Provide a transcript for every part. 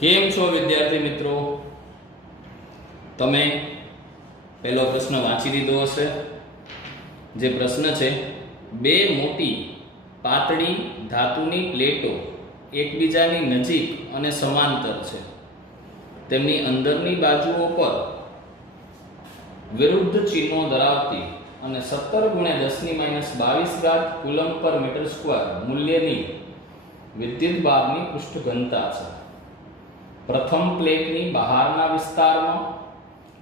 કેમ છો વિદ્યાર્થી મિત્રો? તમે પહેલો પ્રશ્ન વાંચી લીધો હશે. જે પ્રશ્ન છે, બે મોટી પાતળી ધાતુની પ્લેટો એકબીજાની નજીક અને સમાંતર છે. તેમની અંદરની બાજુઓ પર વિરુદ્ધ ચિહ્નો ધરાવતી અને 17 × 10⁻22 કુલમ પર મીટર સ્ક્વેર મૂલ્યની વિદ્યુત ભારની પૃષ્ઠ ઘનતા છે. પ્રથમ પ્લેટની બહારના વિસ્તારમાં,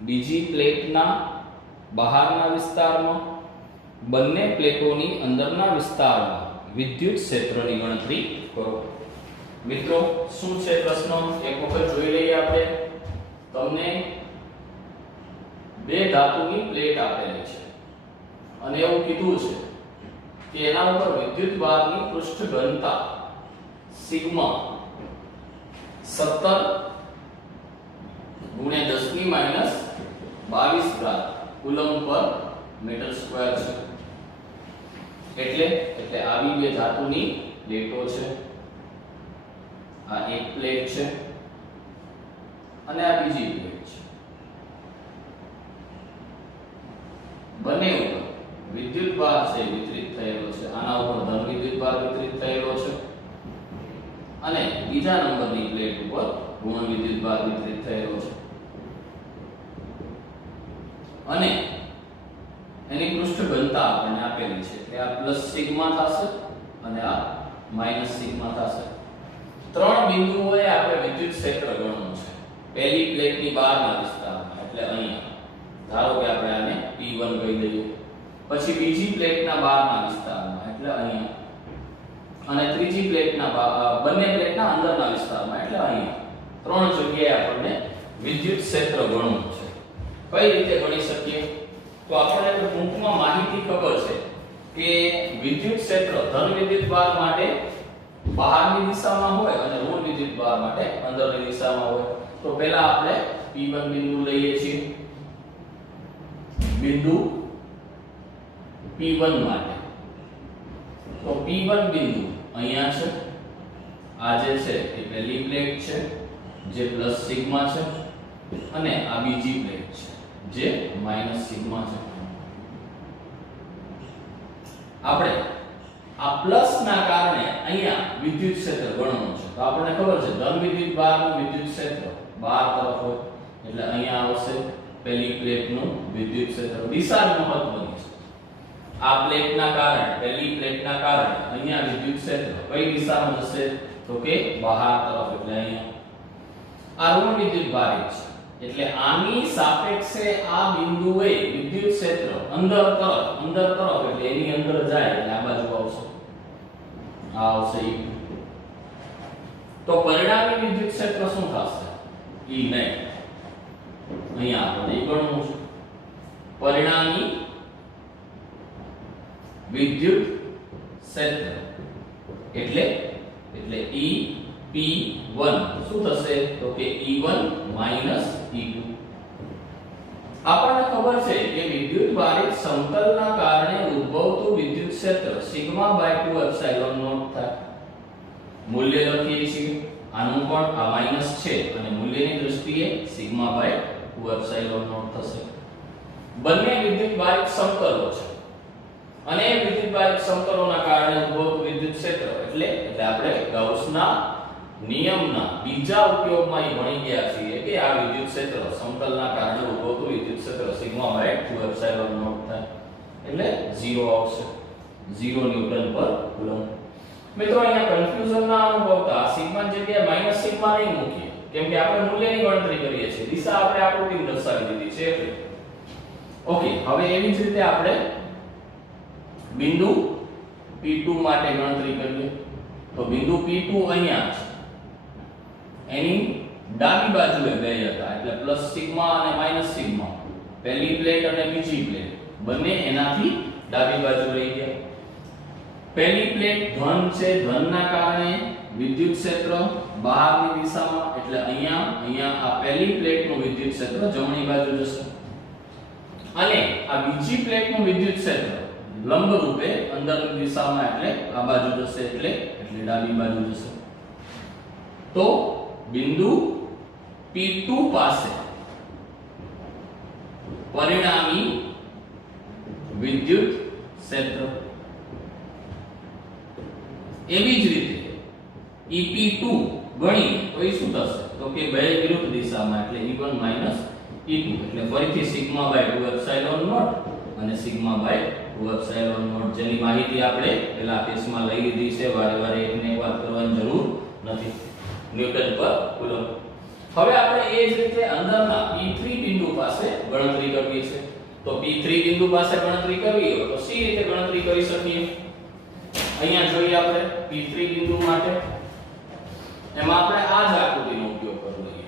બીજી પ્લેટના બહારના વિસ્તારમાં, બંને પ્લેટોની અંદરના વિસ્તારમાં વિદ્યુત ક્ષેત્રની ગણતરી કરો. મિત્રો, શું છે પ્રશ્ન? એક વખત જોઈ લઈએ આપણે. તમને બે ધાતુની પ્લેટ આપેલી છે અને એવું કીધું છે કે એના ઉપર વિદ્યુત ભારની પૃષ્ઠ ઘનતા સિગ્મા 17 × 10⁻22 કુલમ પર મીટર સ્ક્વેર છે. એટલે આવી બે ધાતુની પ્લેટો છે. આ એક પ્લેટ છે અને આ બીજી પ્લેટ છે. બંને ઉપર વિદ્યુત ભાર છે વિતરિત થયેલો છે. આના ઉપર ધન વિદ્યુત ભાર વિતરિત થયેલો છે અને બીજા નંબરની પ્લેટ ઉપર ઋણ વિદ્યુત ભાર વિતરિત થયેલો છે. અને એની પૃષ્ઠ ઘનતા આપણને આપેલી છે એટલે આ પ્લસ સિગ્મા થશે અને આ માઈનસ સિગ્મા થશે. ત્રણ બિંદુઓએ આપણે વિદ્યુત ક્ષેત્ર ગણવું છે. પહેલી પ્લેટની બહારના વિસ્તારમાં એટલે અહીંયા, ધારો કે આપણે આને P1 કહી દઈએ. પછી બીજી પ્લેટના બહારના વિસ્તારમાં એટલે અહીંયા, અને ત્રીજી પ્લેટના બંને પ્લેટના અંદરના વિસ્તારમાં એટલે અહીંયા. ત્રણ જગ્યાએ આપણને વિદ્યુત ક્ષેત્ર ગણવું છે. કઈ રીતે ગણી શકીએ? તો આપણને ટૂંકમાં માહિતી ખબર છે કે વિદ્યુત ક્ષેત્ર ધન વિદ્યુત ભાર માટે બહારની દિશામાં હોય અને ઋણ વિદ્યુત ભાર માટે અંદરની દિશામાં હોય. તો પહેલા આપણે P1 બિંદુ લઈએ છીએ. બિંદુ P1 માટે તો P1 બિંદુ અહીંયા છે. આ જે છે એ પહેલી પ્લેટ છે જે પ્લસ સિગ્મા છે અને આ બીજી પ્લેટ છે જે માઈનસ સિગ્મા છે. આપણે આ પ્લસ ના કારણે અહીંયા વિદ્યુત ક્ષેત્ર ગણવાનું છે. તો આપણને ખબર છે ધન વિદ્યુત ભારનું વિદ્યુત ક્ષેત્ર બહાર તરફ હોય એટલે અહીંયા આવશે પહેલી પ્લેટનું વિદ્યુત ક્ષેત્ર. દિશા મહત્વની છે. આ પ્લેટના કારણે, પહેલી પ્લેટના કારણે અહીંયા વિદ્યુત ક્ષેત્ર કઈ દિશામાં જશે? તો કે બહાર તરફ એટલે અહીંયા. આ ઋણ વિદ્યુત ભારિત છે એટલે આની સાપેક્ષે આ બિંદુએ વિદ્યુત ક્ષેત્ર અંદર તરફ એટલે એની અંદર જાય એટલે આ બાજુ આવશે. આ આવશે E2. તો પરિણામી વિદ્યુત ક્ષેત્ર શું થશે? E net. અહીંયા આપણે ગણવું છે પરિણામી વિદ્યુત ક્ષેત્ર એટલે EP1 શું થશે? તો કે E1 - E2. આપણને ખબર છે કે વિદ્યુત ભારિત સમતલના કારણે ઉદ્ભવતું વિદ્યુત ક્ષેત્ર σ/2 એપ્સિલોન નોટ થાય. મૂલ્ય લખીએ છીએ. આનું પણ આ માઈનસ છે અને મૂલ્યની દ્રષ્ટિએ σ/2 એપ્સિલોન નોટ થશે. બંને વિદ્યુત ભારિત સમતલો છે અને વિદ્યુત ભારિત સમતલોના કારણે ઉદ્ભવતું વિદ્યુત ક્ષેત્ર એટલે આપણે ગાઉસના નિયમના બીજા ઉપયોગમાં એ ભણી ગયા છીએ કે આ વિદ્યુત ક્ષેત્ર સમતલના કારણે ઉદ્ભવતું વિદ્યુત ક્ષેત્ર σ/2 એપ્સિલોન નોટ થાય એટલે 0 આવશે. 0 ન્યૂટન પર કુલમ. મિત્રો, અહીંયા કન્ફ્યુઝન ના અનુભવતા સિગ્મા જગ્યાએ માઈનસ સિગ્મા નહીં મૂકીએ કેમ કે આપણે મૂલ્યની ગણતરી કરીએ છીએ. દિશા આપણે આકૃતિમાં દર્શાવી દીધી છે એટલે. ઓકે, હવે એવી જ રીતે આપણે બિંદુ P2 માટે ગણતરી કરીએ. તો બિંદુ P2 અહીંયા છે. એની ડાબી બાજુએ બે હતા એટલે પ્લસ સિગ્મા અને માઈનસ સિગ્મા. પહેલી પ્લેટ અને બીજી પ્લેટ બંને એનાથી ડાબી બાજુ રહી ગયા. પહેલી પ્લેટ ધન છે, ધનના કારણે વિદ્યુત ક્ષેત્ર બહારની દિશામાં એટલે અહીંયા આ પહેલી પ્લેટનું વિદ્યુત ક્ષેત્ર જમણી બાજુ જશે અને આ બીજી પ્લેટનું વિદ્યુત ક્ષેત્ર લંબ રૂપે અંદરની દિશામાં એટલે આ બાજુ જશે એટલે ડાબી બાજુ જશે. તો બિંદુ P2 પાસે પરિણામી વિદ્યુત ક્ષેત્ર એવી જ રીતે EP2 ગણી તો એ શું થશે તો કે બે વિરુદ્ધ દિશામાં એટલે E1 E2 એટલે ફરીથી સિગ્મા બાય 2 એપ્સિલોન નોટ અને સિગ્મા બાય 2 એપ્સિલોન નોટ જેની માહિતી આપણે પહેલા કેસમાં લઈ લીધી છે વારે એકને વાત કરવાની જરૂર નથી ન્યૂટન પર કુલમ હવે આપણે એ જ રીતે અંદરના P3 બિંદુ પાસે ગણતરી કરવી છે તો P3 બિંદુ પાસે ગણતરી કરવી હોય તો સી રીતે ગણતરી કરી શકીએ અહીંયા જોઈએ આપણે P3 બિંદુ માટે એમાં આપણે આ જ આકૃતિનો ઉપયોગ કરવો જોઈએ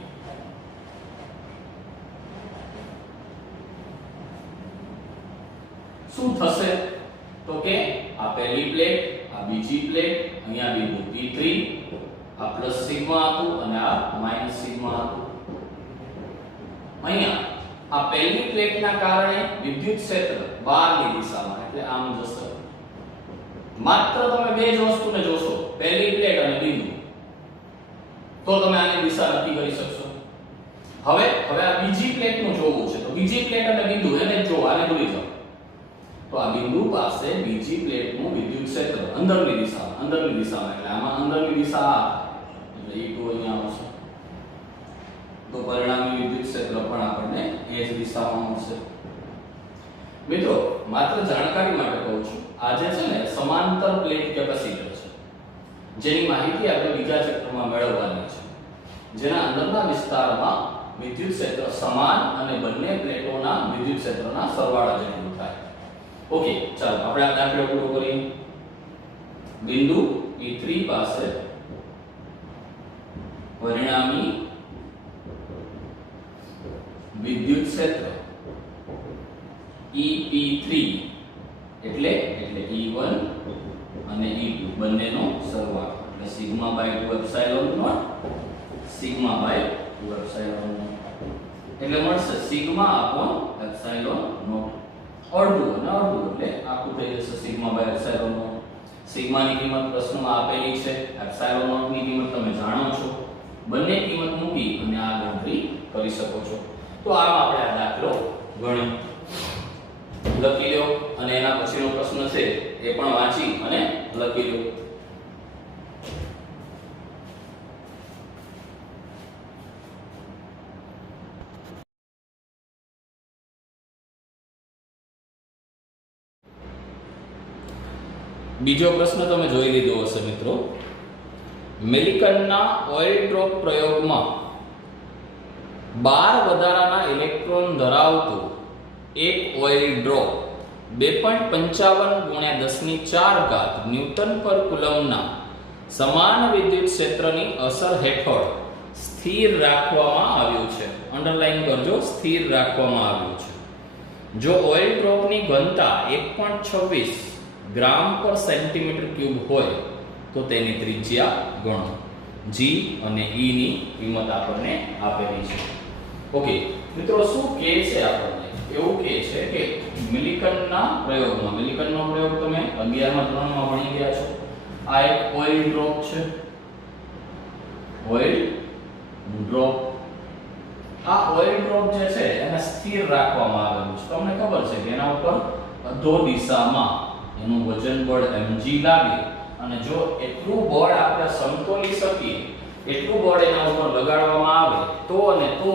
શું થશે તો કે આ પહેલી પ્લેટ આ બીજી પ્લેટ અહીંયા બિંદુ P3 આ પ્લસ સિગ્મા હતું અને આ માઈનસ સિગ્મા હતું અહીંયા આ પહેલી પ્લેટના કારણે વિદ્યુત ક્ષેત્ર બહારની દિશામાં એટલે આમ જશે માત્ર તમે બે જ વસ્તુને જોશો પહેલી પ્લેટ અને બિંદુ તો તમે આની દિશા નક્કી કરી શકશો હવે આ બીજી પ્લેટનું જોવું છે તો બીજી પ્લેટ અને બિંદુ એને જો આને ભૂલી જાઓ તો આ બિંદુ પાસે બીજી પ્લેટનું વિદ્યુત ક્ષેત્ર અંદરની દિશામાં એટલે આમાં અંદરની દિશા એટલે E2 અહીંયા આવશે તો પરિણામી વિદ્યુત ક્ષેત્ર પણ આપણને એ જ દિશામાં મળશે મિત્રો માત્ર જાણકારી માટે કહું છું આ જે છે ને સમાંતર પ્લેટ કેપેસિટર છે જેની માહિતી આપણે બીજા ચેપ્ટરમાં મેળવવાની છે જેના અંદરના વિસ્તારમાં વિદ્યુત ક્ષેત્ર સમાન અને બંને પ્લેટોના વિદ્યુત ક્ષેત્રના સરવાળા જેટલું થાય ઓકે ચાલો આપણે આ દાખલો પૂરો કરીએ બિંદુ P3 પાસે પરિણામી વિદ્યુત ક્ષેત્ર EP3 એટલે E1 અને E2 બંનેનો સરવાળો એટલે sigma by 2 epsilon not sigma by 2 epsilon not એટલે મળશે સિગ્મા અપોન એપ્સિલોન નોટ અડધું અને અડધું એટલે આખું થઈ જશે સિગ્મા બાય એપ્સિલોન નોટ સિગ્માની કિંમત પ્રશ્નમાં આપેલી છે એપ્સિલોન નોટની કિંમત તમે જાણો છો બંને કિંમત મૂકી અને આ ગણતરી કરી શકો છો તો આમ આપણે આ દાખલો ગણ્યો લખી લો અને એના પછીનો પ્રશ્ન છે એ પણ વાંચી અને લખી લો બીજો પ્રશ્ન તમે જોઈ લીધો હશે મિત્રો મિલિકનના ઓઇલ ડ્રોપ પ્રયોગમાં 12 વધારાના ઇલેક્ટ્રોન ધરાવતું એક ઓઇલ ડ્રોપ 2.55 × 10⁴ ન્યૂટન પર કુલમના સમાન વિદ્યુત ક્ષેત્રની અસર હેઠળ સ્થિર રાખવામાં આવ્યું છે અંડરલાઈન કરજો સ્થિર રાખવામાં આવ્યું છે જો ઓઇલ ડ્રોપની ઘનતા 1.26 ગ્રામ પર સેન્ટીમીટર ક્યુબ હોય તો તેની ત્રિજ્યા ગણો G અને E ની કિંમત આપણને આપેલી છે ઓકે મિત્રો શું કહે છે આપણને એવું કહે છે કે મિલિકનના પ્રયોગમાં મિલિકનનો પ્રયોગ તમે 11મા ધોરણમાં ભણી ગયા છો આ એક ઓઇલ ડ્રોપ છે ઓઇલ ડ્રોપ આ ઓઇલ ડ્રોપ જે છે એને સ્થિર રાખવામાં આવેલું છે તમને ખબર છે કે એના ઉપર અધો દિશામાં એનું વજન બળ mg લાગે અને જો એટલું બળ આપણે સમતોલી શકીએ એટલું બળ એના ઉપર લગાડવામાં આવે તો અને તો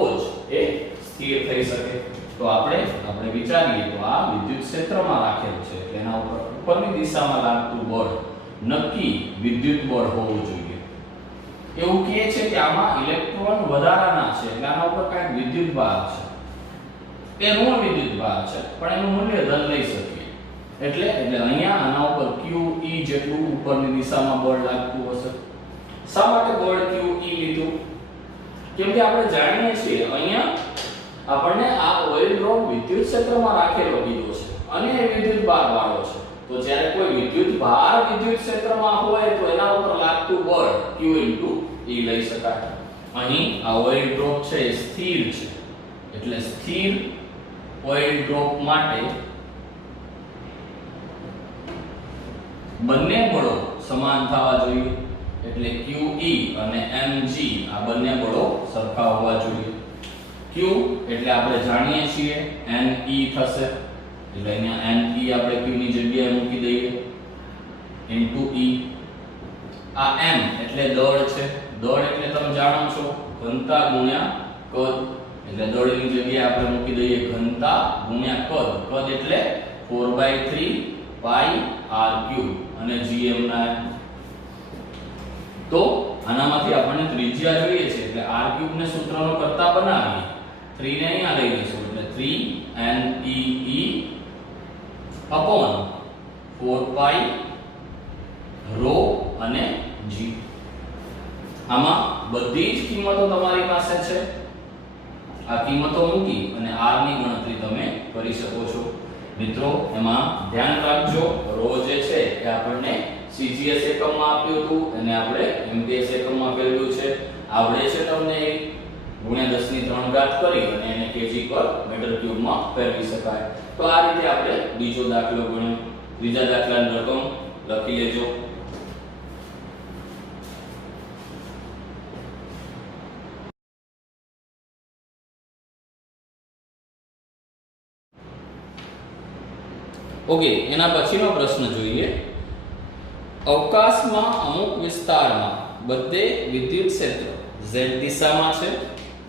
જ એ સ્થિર થઈ શકે તો આપણે વિચારીએ તો આ વિદ્યુત ક્ષેત્રમાં રાખેલું છે એટલે એના ઉપર ઉપરની દિશામાં લાગતું બળ નક્કી વિદ્યુત બળ હોવું જોઈએ એવું કહે છે કે આમાં ઇલેક્ટ્રોન વધારાના છે એટલે આના ઉપર કાંઈક વિદ્યુત ભાર છે તે ઋણ વિદ્યુત ભાર છે પણ એનું મૂલ્ય ધન લઈ શકીએ એટલે અહીંયા આના ઉપર QE જેટલું ઉપરની દિશામાં બળ લાગતું હશે શા માટે બળ QE લીધું કેમ કે આપણે જાણીએ છીએ અહીંયા આપણને આ ઓઇલ ડ્રોપ વિદ્યુત ક્ષેત્રમાં રાખેલો કીધો છે અને એ વિદ્યુત ભાર વાળો છે તો જ્યારે કોઈ વિદ્યુત ભાર વિદ્યુત ક્ષેત્રમાં હોય તો એના ઉપર લાગતું બળ Q * E લઈ શકાય અહીં આ ઓઇલ ડ્રોપ છે એ સ્થિર છે એટલે સ્થિર ઓઇલ ડ્રોપ માટે બંને બળો સમાન થવા જોઈએ એટલે QE અને mg આ બંને બળો સરખા હોવા જોઈએ. Q એટલે આપણે જાણીએ છીએ Ne થશે, એટલે અહીંયા Ne આપણે Q ની જગ્યાએ મૂકી દઈએ into E. આ m એટલે દળ છે, દળ એટલે તમે જાણો છો ઘનતા ગુણ્યા કદ, એટલે દળની જગ્યાએ આપણે મૂકી દઈએ ઘનતા ગુણ્યા કદ. કદ એટલે 4/3 pi r3 અને gm ના. તો આનામાંથી આપણને ત્રિજ્યા જોઈએ છે એટલે r3 ને સૂત્રનો કરતા બનાવીએ. 3 ને અહીંયા લઈ લઈશું એટલે 3 ne upon 4 pi rho અને g. આમાં બધી જ કિંમતો તમારી પાસે છે. આ કિંમતો મૂકી અને r ની ગણતરી તમે કરી શકો છો. મિત્રો એમાં ધ્યાન રાખજો rho જે છે એ આપણને CGS એકમમાં આપ્યું હતું અને આપણે MPS એકમમાં કર્યું છે. આવડે છે તમને ગુણ્યા 10 ની 3 ઘાત કરી અને એને kg પર મીટર ક્યુબ માં ફેરવી શકાય. તો આ રીતે આપણે બીજો દાખલો ગણ્યો. ત્રીજા દાખલાની રકમ લખી લેજો. ઓકે, એના પછીનો પ્રશ્ન જોઈએ. અવકાશમાં અમુક વિસ્તારમાં બધે વિદ્યુત ક્ષેત્ર z દિશામાં છે.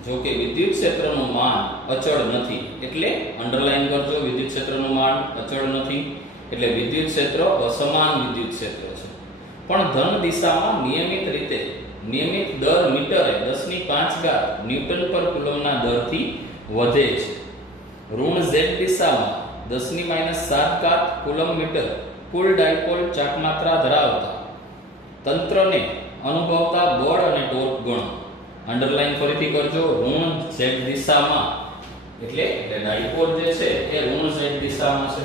જો કે વિદ્યુત ક્ષેત્રનું માન અચળ નથી, એટલે અંડરલાઈન કરજો. વિદ્યુત ક્ષેત્રનું માન અચળ નથી એટલે વિદ્યુત ક્ષેત્ર અસમાન વિદ્યુત ક્ષેત્ર છે. પણ ધન દિશામાં નિયમિત દર મીટરે 10⁵ ન્યૂટન પર કુલમના દરથી વધે છે. ઋણ z દિશામાં 10⁻⁷ કુલમ મીટર કુલ ડાયપોલ ચાકમાત્રા ધરાવતા તંત્રને અનુભવતા બળ અને ટોર્ક ગણો. અંડરલાઈન ફરીથી કરજો. ઋણ z દિશામાં એટલે ડાયપોલ જે છે એ ઋણ z દિશામાં છે.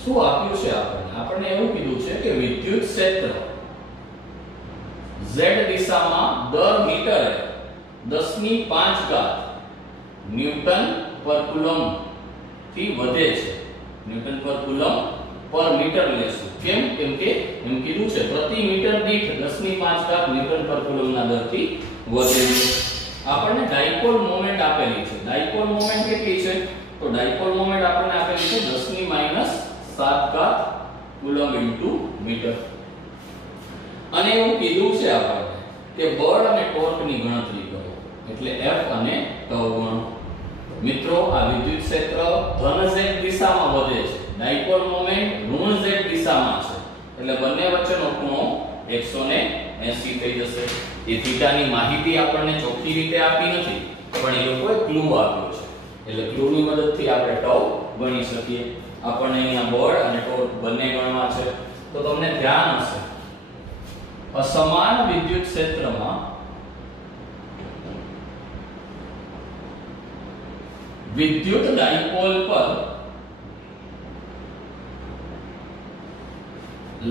શું આપ્યું છે આપણને એવું કીધું છે કે વિદ્યુત ક્ષેત્ર z દિશામાં દર મીટરે 10⁵ ન્યૂટન પર કુલમ થી વધે છે. ન્યૂટન પર કુલમ પર મીટર લેશું. કેમ કે એમ કીધું છે પ્રતિ મીટર દીઠ 10⁵ ન્યૂટન પર કુલમના દરથી વધે છે. આપણને ડાયપોલ મોમેન્ટ આપેલી છે. ડાયપોલ મોમેન્ટ કેટલી છે? તો ડાયપોલ મોમેન્ટ આપણને આપેલી છે 10⁻⁷ કુલમ ઇન્ટુ મીટર. અને એવું કીધું છે આપણને કે બળ અને ટોર્કની ગણતરી કરો, એટલે F અને τ ગણો. મિત્રો આ વિદ્યુત ક્ષેત્ર ધન z દિશામાં વધે છે, ડાયપોલ મોમેન્ટ ઋણ z દિશામાં છે, એટલે બંને વચ્ચેનો ખૂણો 180 થઈ જશે. એ થીટાની માહિતી આપણને ચોખ્ખી રીતે આપી નથી, પણ એ લોકોએ ક્લુ આપ્યો છે, એટલે ક્લુની મદદથી આપણે τ ગણી શકીએ. આપણને અહીંયા બળ અને ટોર્ક બંને ગણવા છે. તો તમને ધ્યાન હશે અસમાન વિદ્યુત ક્ષેત્રમાં વિદ્યુત ડાયપોલ પર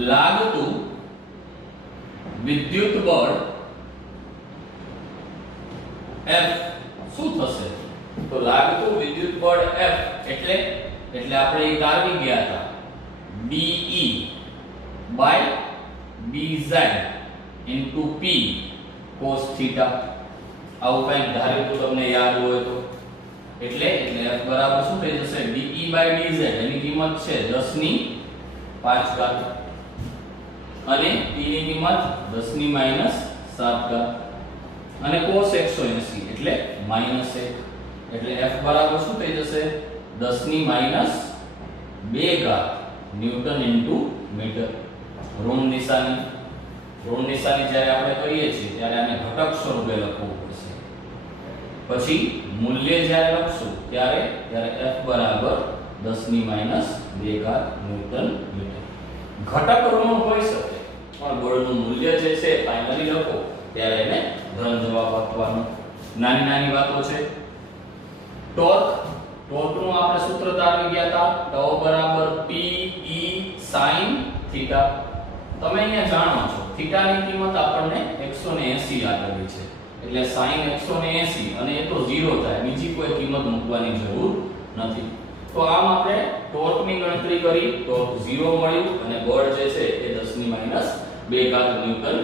લાગતું વિદ્યુત બળ F શું થશે? તો લાગતું વિદ્યુત બળ F એટલે આપણે એક આવી ગયા હતા BE BZ P cos θ. આવું કંઈક ધાર્યું તો તમને યાદ હોય તો એટલે F બરાબર શું થઈ જશે? DE dz એની કિંમત છે 10⁵ અને P ની કિંમત 10⁻⁷ અને cos 180 એટલે -1 એટલે F બરાબર શું થઈ જશે? 10⁻² ન્યૂટન ઇન્ટુ મીટર. ઋણ દિશાની જ્યારે આપણે કરીએ છીએ ત્યારે આને ઘટક સ્વરૂપે લખવું પડશે. પછી મૂલ્ય જ્યારે લખશું ત્યારે F બરાબર 10⁻² ન્યૂટન મીટર. ઘટક ઋણ હોઈ શકે પણ બળનું મૂલ્ય જે છે ફાઇનલી લખો ત્યારે એને ધન જવાબ આપવાનો. નાની વાતો છે. ટોર્કનું આપણે સૂત્ર તારવી ગયા હતા τ બરાબર P E sin θ. તમે અહીંયા જાણો છો થીટાની કિંમત આપણને 180 આપેલી છે, એટલે sin 180 અને એ તો 0 થાય, બીજી કોઈ કિંમત મૂકવાની જરૂર નથી. તો આમ આપણે ટોર્કની ગણતરી કરી, ટોર્ક 0 મળ્યું અને બળ જે છે એ 10⁻² ન્યૂટન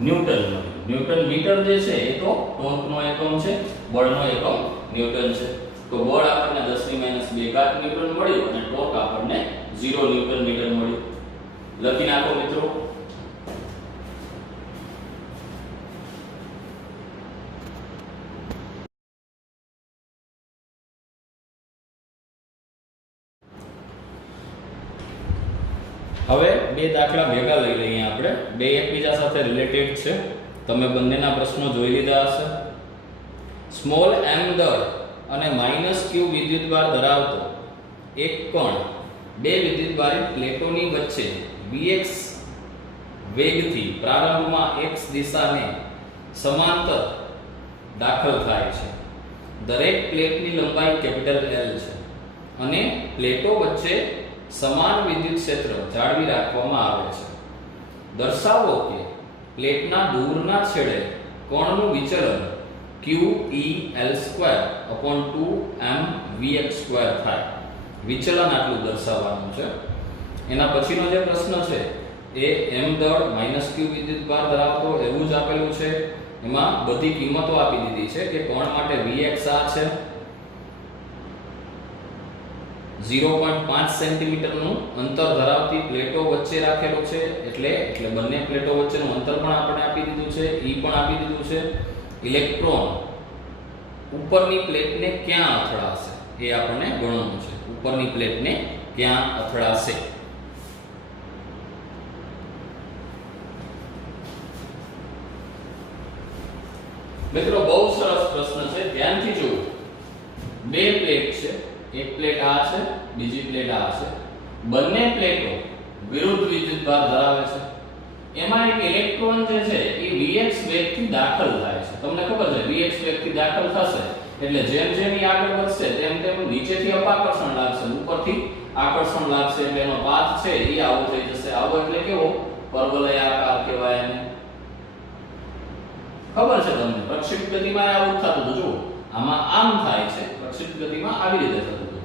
ન્યૂટન મળ્યું. ન્યૂટન મીટર જે છે એ તો ટોર્કનો એકમ છે, બળનો એકમ ન્યૂટન છે. તો બળ આપણને 10 - 2 ઘાત ન્યૂટન મળ્યું અને ટોર્ક આપણને 0 ન્યૂટન મીટર મળ્યું. લખી નાખો મિત્રો. હવે બે દાખલા ભેગા લઈ લઈએ આપણે. બે એકબીજા સાથે રિલેટેડ છે. તમે બંનેના પ્રશ્નો જોઈ લીધા હશે. સ્મોલ m દળ અને -q વિદ્યુતભાર ધરાવતો એક કણ બે વિદ્યુતભારિત પ્લેટોની વચ્ચે vx વેગથી પ્રારંભમાં x દિશાને સમાંતર દાખલ થાય છે. દરેક પ્લેટની લંબાઈ કેપિટલ L છે અને પ્લેટો વચ્ચે સમાન વિદ્યુત ક્ષેત્ર જાળવી રાખવામાં આવે છે. દર્શાવો કે પ્લેટના દૂરના છેડે કોણનું વિચલન QEL2/2mvx2 થાય. વિચલન આટલું દર્શાવવાનું છે. એના પછીનો જે પ્રશ્ન છે એ m દળ -q વિદ્યુતભાર ધરાવતો એવું જ આપેલું છે. એમાં બધી કિંમતો આપી દીધી છે કે કોણ માટે vx આ છે 0.5 સેન્ટીમીટર નું અંતર ધરાવતી પ્લેટો વચ્ચે રાખેલું છે. એટલે બંને પ્લેટો વચ્ચેનું અંતર પણ આપણે આપી દીધું છે, e પણ આપી દીધું છે. ઇલેક્ટ્રોન ઉપરની પ્લેટને ક્યાં અથડાશે એ આપણને ગણવાનું છે. ઉપરની પ્લેટને ક્યાં અથડાશે. મિત્રો બહુ સરસ પ્રશ્ન છે, ધ્યાનથી જુઓ. બે પ્લેટ છે, એક પ્લેટ આ છે, બીજી પ્લેટ આ છે. બંને પ્લેટો વિરુદ્ધ વિદ્યુતભાર ધરાવે છે. એમાં એક ઇલેક્ટ્રોન જે છે એ vx વેગથી દાખલ થાય છે. તમને ખબર છે vx વેગથી દાખલ થશે એટલે જેમ જેમ એ આગળ વધશે તેમ તેમ નીચેથી અપાકર્ષણ લાગશે, ઉપરથી આકર્ષણ લાગશે. એટલે એનો પાથ છે એ આવો થઈ જશે. આવો એટલે કેવો? પરવલયાકાર કહેવાય એને. ખબર છે તમને? પ્રક્ષેપ ગતિમાં આવું થતું હતું. જુઓ આમાં આમ થાય છે, પ્રક્ષેપ ગતિમાં આવી રીતે થતું હતું.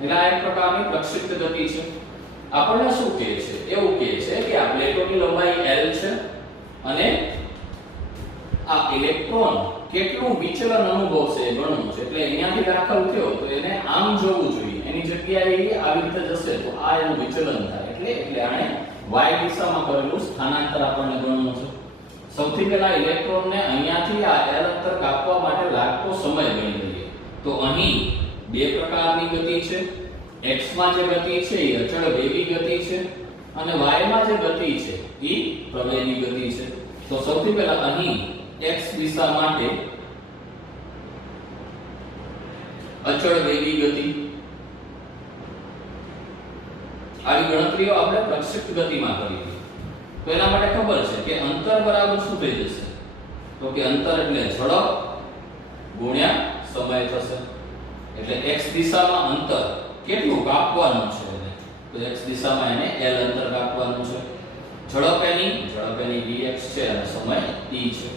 એટલે આ એક પ્રકારની પ્રક્ષિપ્ત ગતિ છે. આપણને શું કહે છે? એવું કહે છે કે આ પ્લેટોની લંબાઈ L છે અને આ ઇલેક્ટ્રોન કેટલું વિચલન અનુભવશે એ ગણવું છે. એટલે અહીંયાથી દાખલ થયો તો એને આમ જોવું જોઈએ. એની જગ્યાએ આવી રીતે જશે તો આ એનું વિચલન થાય. એટલે આને y દિશામાં કરેલું સ્થાનાંતર આપણને ગણવું છે. સૌથી પહેલા ઇલેક્ટ્રોનને અહીંયાથી આ L અંતર કાપવા માટે લાગતો સમય ગણી લઈએ. તો અહીં બે પ્રકારની ગતિ છે. x માં જે ગતિ છે એ અચળ વેગી ગતિ છે અને y માં જે ગતિ છે એ પ્રવેગી ગતિ છે. તો સૌથી પહેલા અહીં x દિશા માટે અચળ વેગી ગતિ આવી ગણતરીઓ આપણે પ્રક્ષિપ્ત ગતિમાં કરી. તો એના માટે ખબર છે કે અંતર બરાબર શું થઈ જશે? તો કે અંતર એટલે ઝડપ ગુણ્યા સમય થશે. એટલે x દિશામાં અંતર કેટલું કાપવાનું છે તો x દિશામાં એને L અંતર કાપવાનું છે. ઝડપ એની vx છે અને સમય t છે.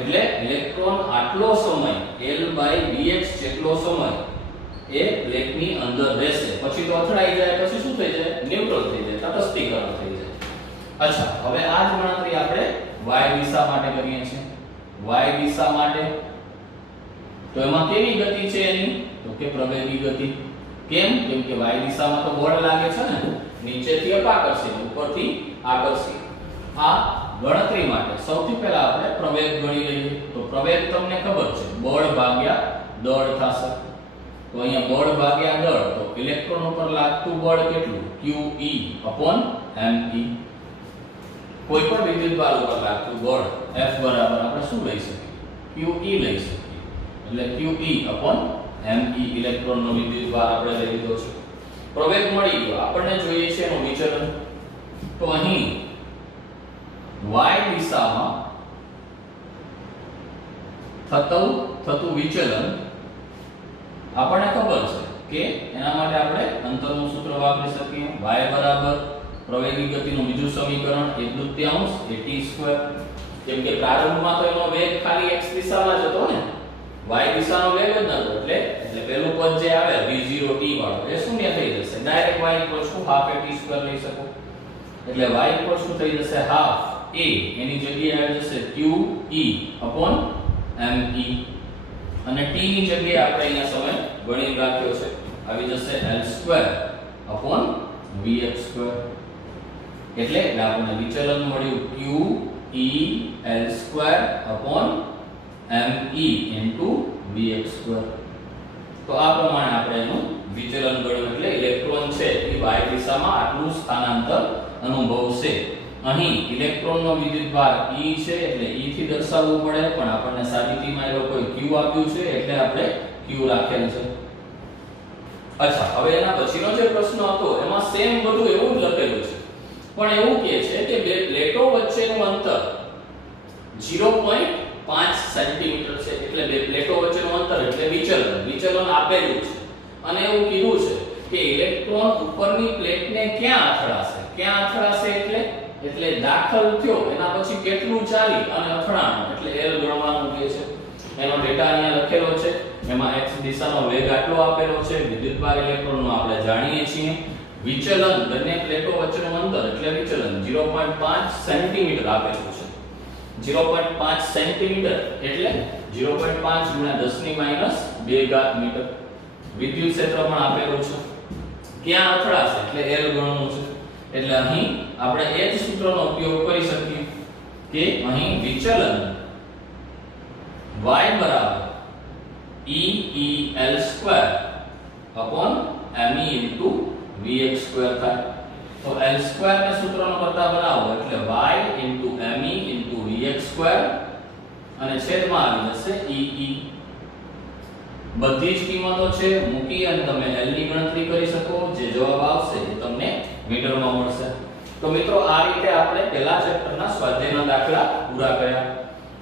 એટલે ઇલેક્ટ્રોન આટલો સમય L/vx જેટલો સમય એ પ્લેટની અંદર રહેશે. પછી તો અથડાઈ જાય, પછી શું થઈ જાય? ન્યુટ્રલ થઈ જાય, તટસ્થીકરણ થઈ જાય. અચ્છા, હવે આ જ ગણતરી આપણે y દિશા માટે કરીએ છીએ. y દિશા માટે તો એમાં કેવી ગતિ છે એની? તો કે પ્રવેગી ગતિ. કેમ? કેમ કે y દિશામાં તો બળ લાગે છે ને, નીચેથી અપાકર્ષિત, ઉપરથી આકર્ષિત. આ ગણતરી માટે સૌથી પહેલા આપણે પ્રવેગ ગણી લઈએ. તો પ્રવેગ તમને ખબર છે બળ ભાગ્યા દળ થશે. તો અહીંયા બળ ભાગ્યા દળ, તો ઇલેક્ટ્રોન ઉપર લાગતું બળ કેટલું? QE/me. કોઈ પણ વિદ્યુતભાર ઉપર લાગતું બળ F બરાબર આપણે શું લઈ શકીએ? QE લઈ શકીએ. એટલે QE/me ઇલેક્ટ્રોનનો વિદ્યુતભાર આપણે લઈ લીધો છે. પ્રવેગ મળી ગયો. આપણને જોઈએ છે એનું વિચલન. તો અહીં y દિશામાં થતું વિચલન આપણને ખબર છે કે એના માટે આપણે અંતરનું સૂત્ર વાપરી શકીએ. y બરાબર પ્રવેગી ગતિનું બીજું સમીકરણ 1/2 એ t². કેમ કે પ્રારંભમાં તો એનો વેગ ખાલી x દિશામાં જ હતો ને, y દિશાનો વેગ જ નતો. એટલે પહેલું પદ જે આવે v0t વાળો એ શૂન્ય થઈ જશે. ડાયરેક્ટ y = ½ at² લઈ શકો. એટલે y = શું થઈ જશે? ½ a એની જગ્યાએ આવી જશે qe upon me અને t ની જગ્યાએ આપણે અહીંયા સમય ગણી રાખ્યો છે આવી જશે l2 upon vx2 એટલે આપણને વિચલન મળ્યું qe l2 upon me into vx2 તો આ પ્રમાણે આપણે એનું વિચલન ગણ્યું એટલે ઇલેક્ટ્રોન છે એ y દિશામાં આટલું સ્થાનાંતર અનુભવશે અહીં ઇલેક્ટ્રોનનો વિદ્યુતભાર E છે એટલે E થી દર્શાવવું પડે પણ આપણને સાબિતીમાં એ લોકોએ Q આપ્યું છે એટલે આપણે Q રાખેલ છે અચ્છા હવે એના પછીનો જે પ્રશ્ન હતો એમાં સેમ બધું એવું જ લખેલું છે પણ એવું કહે છે કે બે પ્લેટો વચ્ચેનું અંતર 0.5 સેન્ટીમીટર છે એટલે બે પ્લેટો વચ્ચેનું અંતર એટલે વિચલન આપેલું છે અને એવું કીધું છે કે ઇલેક્ટ્રોન ઉપરની પ્લેટને ક્યાં અથડાશે એટલે દાખલ થયો એના પછી કેટલું ચાલી અને અથડાણું એટલે L ગણવાનું કહે છે એનો ડેટા અહીંયા લખેલો છે એમાં x દિશાનો વેગ આટલો આપેલો છે વિદ્યુતભાર ઇલેક્ટ્રોનનો આપણે જાણીએ છીએ વિચલન બંને પ્લેટો વચ્ચેનું અંતર એટલે વિચલન 0.5 સેન્ટીમીટર આપેલું છે 0.5 સેન્ટીમીટર એટલે 0.5 ગુણ્યા 10 ની માઈનસ 2 ઘાત મીટર વિદ્યુત ક્ષેત્ર પણ આપેલું છે ક્યાં અથડાશે એટલે L ગણવાનું છે એટલે અહીં આપણે એ જ સૂત્રનો ઉપયોગ કરી શકીએ કે અહીં વિચલન y બરાબર EEL2 upon me into vx2 થાય તો L2 ને સૂત્રનો કરતા બનાવો એટલે y into me into vx2 અને છેદમાં આવી જશે EE બધી જ કિંમતો છે મૂકી અને તમે L ની ગણતરી કરી શકો જે જવાબ આવશે એ તમને મીટરમાં મળશે તો મિત્રો આ રીતે આપણે પહેલા ચેપ્ટરના સ્વાધ્યાયના દાખલા પૂરા કર્યા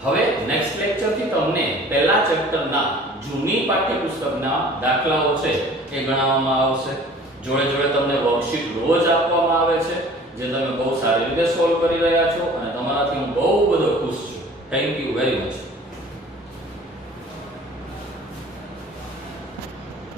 હવે નેક્સ્ટ લેક્ચર થી તમને પહેલા ચેપ્ટરના જૂની પાઠ્યપુસ્તકના દાખલાઓ છે એ ગણાવવામાં આવશે જોડે જોડે તમને વર્કશીટ રોજ આપવામાં આવે છે જે તમે બહુ સારી રીતે સોલ્વ કરી રહ્યા છો અને તમારાથી હું બહુ